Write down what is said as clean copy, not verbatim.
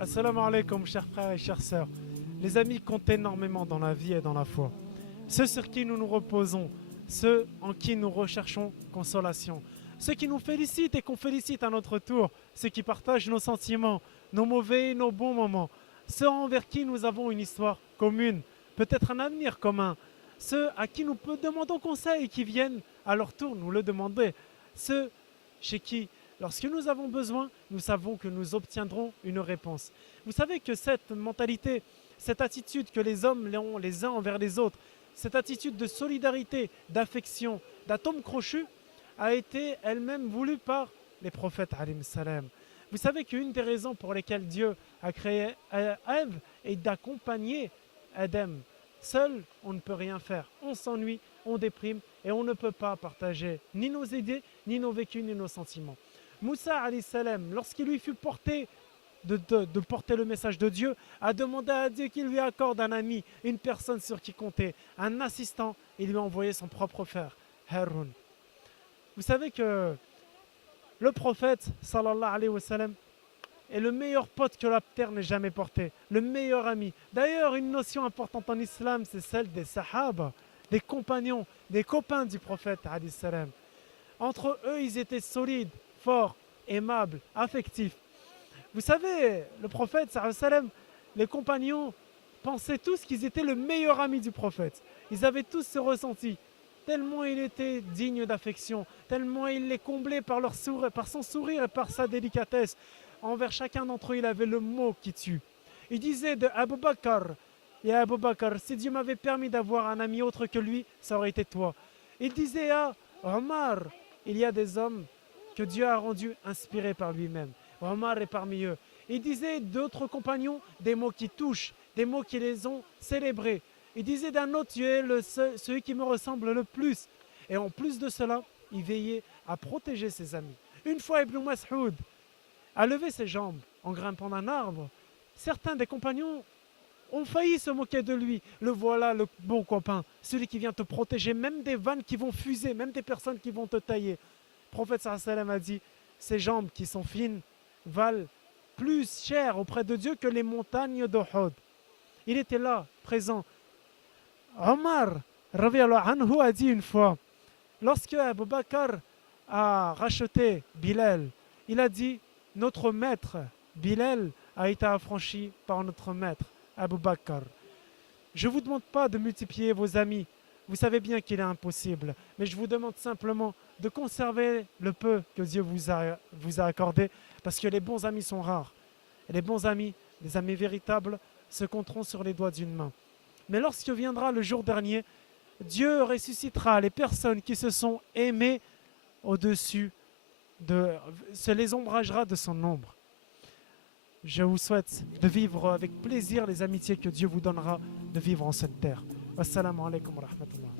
Assalamu alaikum, chers frères et chères sœurs. Les amis comptent énormément dans la vie et dans la foi. Ceux sur qui nous nous reposons, ceux en qui nous recherchons consolation, ceux qui nous félicitent et qu'on félicite à notre tour, ceux qui partagent nos sentiments, nos mauvais et nos bons moments, ceux envers qui nous avons une histoire commune, peut-être un avenir commun, ceux à qui nous demandons conseil et qui viennent à leur tour nous le demander, ceux chez qui, lorsque nous avons besoin, nous savons que nous obtiendrons une réponse. Vous savez que cette mentalité, cette attitude que les hommes ont les uns envers les autres, cette attitude de solidarité, d'affection, d'atome crochu, a été elle-même voulue par les prophètes alayhim salam. Vous savez qu'une des raisons pour lesquelles Dieu a créé Ève est d'accompagner Adam. Seul, on ne peut rien faire. On s'ennuie, on déprime et on ne peut pas partager ni nos idées, ni nos vécus, ni nos sentiments. Moussa alayhi salam, lorsqu'il lui fut porté de porter le message de Dieu, a demandé à Dieu qu'il lui accorde un ami, une personne sur qui compter, un assistant, et lui a envoyé son propre frère, Haroun. Vous savez que le prophète, sallallahu alayhi wa sallam, est le meilleur pote que la terre n'ait jamais porté, le meilleur ami. D'ailleurs, une notion importante en islam, c'est celle des sahaba, des compagnons, des copains du prophète, alayhi salam. Entre eux, ils étaient solides, forts, aimables, affectifs. Vous savez, le prophète, sallallahu alayhi wa sallam, les compagnons pensaient tous qu'ils étaient le meilleur ami du prophète. Ils avaient tous ce ressenti. Tellement il était digne d'affection, tellement il les comblait par son sourire et par sa délicatesse. Envers chacun d'entre eux, il avait le mot qui tue. Il disait de Abu Bakr, et Abu Bakr, si Dieu m'avait permis d'avoir un ami autre que lui, ça aurait été toi. Il disait à Omar, il y a des hommes que Dieu a rendus inspirés par lui-même. Omar est parmi eux. Il disait d'autres compagnons des mots qui touchent, des mots qui les ont célébrés. Il disait d'un autre, tu es celui qui me ressemble le plus. Et en plus de cela, il veillait à protéger ses amis. Une fois, Ibn Mas'ud a levé ses jambes en grimpant d'un arbre. Certains des compagnons ont failli se moquer de lui. Le voilà, le bon copain, celui qui vient te protéger, même des vannes qui vont fuser, même des personnes qui vont te tailler. Le prophète sallallahu alayhi wa sallam a dit, ces jambes qui sont fines valent plus cher auprès de Dieu que les montagnes d'Uhud. Il était là, présent. Omar radiyallahu anhu a dit une fois, lorsque Abu Bakr a racheté Bilal, il a dit, notre maître Bilal a été affranchi par notre maître Abu Bakr. Je ne vous demande pas de multiplier vos amis, vous savez bien qu'il est impossible, mais je vous demande simplement de conserver le peu que Dieu vous a accordé, parce que les bons amis sont rares. Et les bons amis, les amis véritables, se compteront sur les doigts d'une main. Mais lorsque viendra le jour dernier, Dieu ressuscitera les personnes qui se sont aimées au-dessus, se les ombragera de son ombre. Je vous souhaite de vivre avec plaisir les amitiés que Dieu vous donnera de vivre en cette terre. Wassalamu alaikum wa rahmatullah.